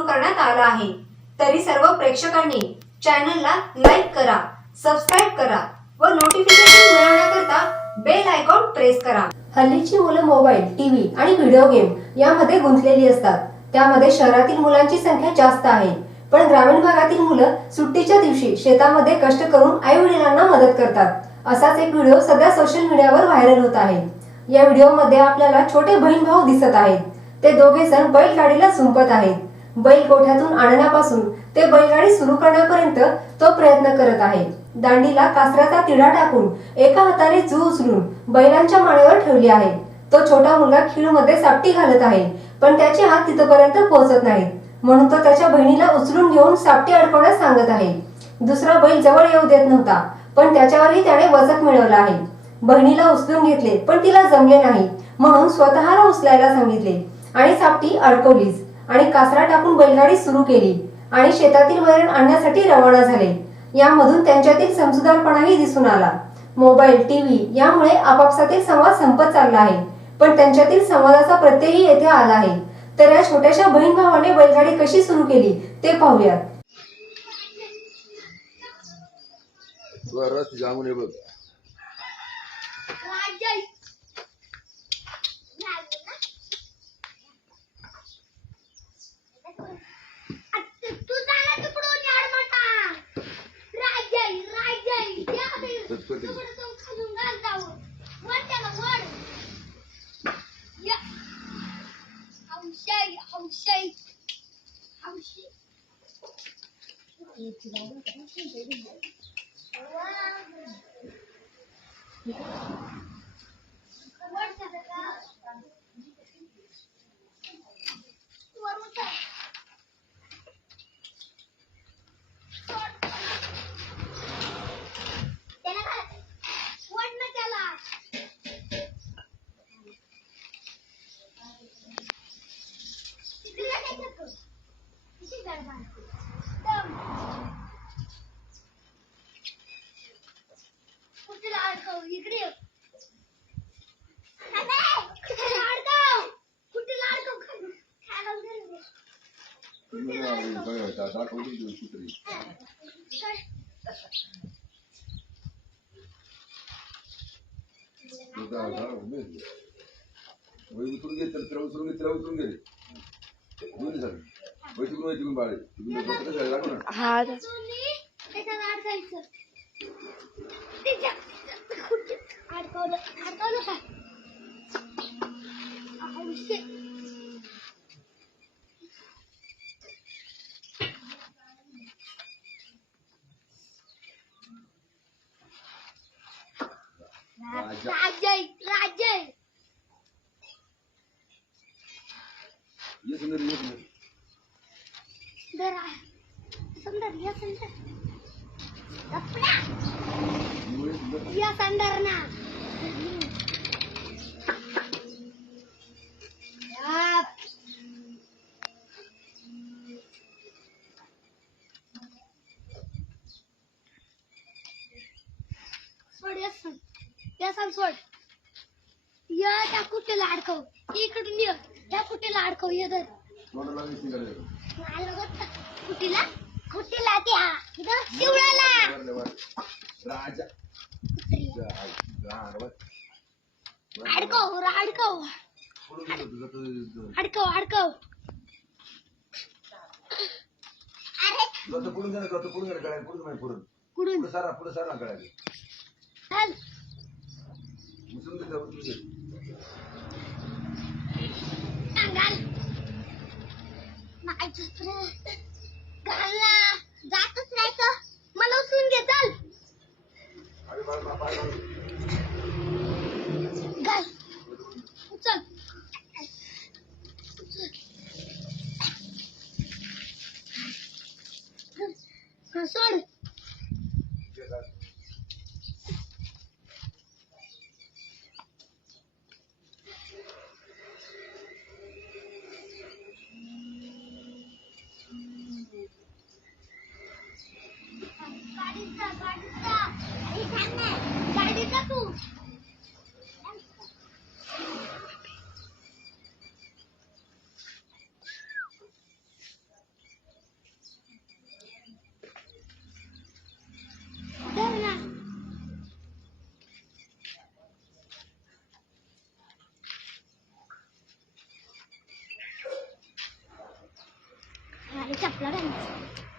करण्यात आला आहे. तरी सर्व प्रेक्षकांनी चॅनलला लाईक करा सबस्क्राईब करा व नोटिफिकेशन मिळवण्याकरता बेल आयकॉन प्रेस करा. हल्लीची मुलं मोबाईल टीव्ही आणि व्हिडिओ गेम यामध्ये गुंतलेली असतात. त्यामध्ये शहरातील मुलांची संख्या जास्त आहे. पण ग्रामीण भागातील मुलं सुट्टीच्या दिवशी शेतामध्ये कष्ट करून आई वडिलांना मदत करतात. असाच एक व्हिडिओ सध्या सोशल मीडियावर व्हायरल होत आहे. या व्हिडिओमध्ये आपल्याला छोटे बहीण भाऊ दिसत आहेत. ते दोघे जण बैलगाडीला झुंपत आहेत. बैल गोठ्यातून आणण्यापासून ते बैलगाडी सुरू करण्यापर्यंत तो प्रयत्न करत आहे. दांडीला कासराचा तिढा टाकून एका हाताने जू उचलून बैलांच्या माळेवर ठेवली आहे. तो छोटा मुलगा खीळमध्ये सापटी घालत आहे पण त्याचे हात तिथपर्यंत पोहोचत नाहीत. म्हणून तो त्याच्या बहिणीला उचलून घेऊन सापटी अडकवण्यास सांगत आहे. दुसरा बैल जवळ येऊ देत नव्हता पण त्याच्यावरही त्याने वजक मिळवलं आहे. बहिणीला उचलून घेतले पण तिला जमले नाही. म्हणून स्वतःला उचलायला सांगितले. आणि सापटी अडकवलीच. आणि कासरा टाकून बैलगाडी सुरू केली. आणि शेतातील वैरण आणण्यासाठी रवाना झाले. यामधून त्यांच्यातील समजूदारपणाही दिसून आला. मोबाईल टीव्ही यामुळे आपापसातील संवाद संपत चालला आहे. पण त्यांच्यातील संवादाचा प्रत्ययही येथे आला आहे. तर या छोट्याशा बहीण भावाने बैलगाडी कशी सुरू केली ते पाहूयात. Thank you. कुठे अडकव. दाखवली कुत्री काय? उतरून उतरून उतरून दोन्ही झालं वय तिकडून वय तिकडून बाळे तिकडून ना अडकवलं अडकवलं अहो, shit. राजा. राजय राजय ये सुंदर ये सुंदर दर सुंदर या सुंदर कपडा ये सुंदर या सुंदर ना. सोड या सण सोड. या त्या कुठेला अडकव इकडून ये. त्या कुठेला अडकव ये धर तोंडाला वीस निघाले. मला बघ कुठेला कुठेला त्या इथं शिवळाला वर, वर. राजा कुत्री. जा, जा, वर. वर, वर. अडकव रा अडकव पुढून गेलं तुझं, तुझं, तुझं. अडकव अडकव अरे तुझं पुढून गेलं का? तू पुढून गेलं गळ्यात, पुढून नाही, पुढून. कुडून पुढं सारा, पुढं सारा गळ्यात. चल उचलून घे, उचलून जातच नाही तर मला उचलून घे चल घाल उचल सोड. gente.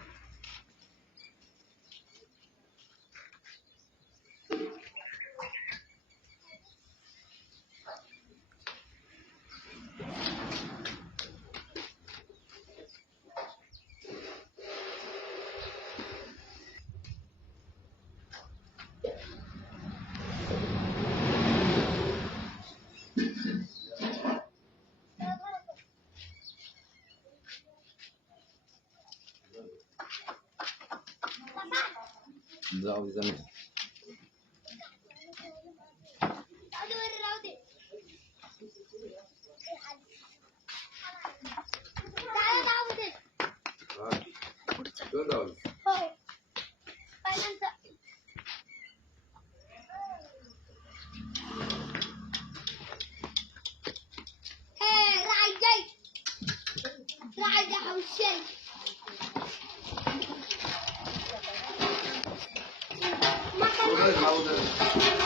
你知道为什么 houses.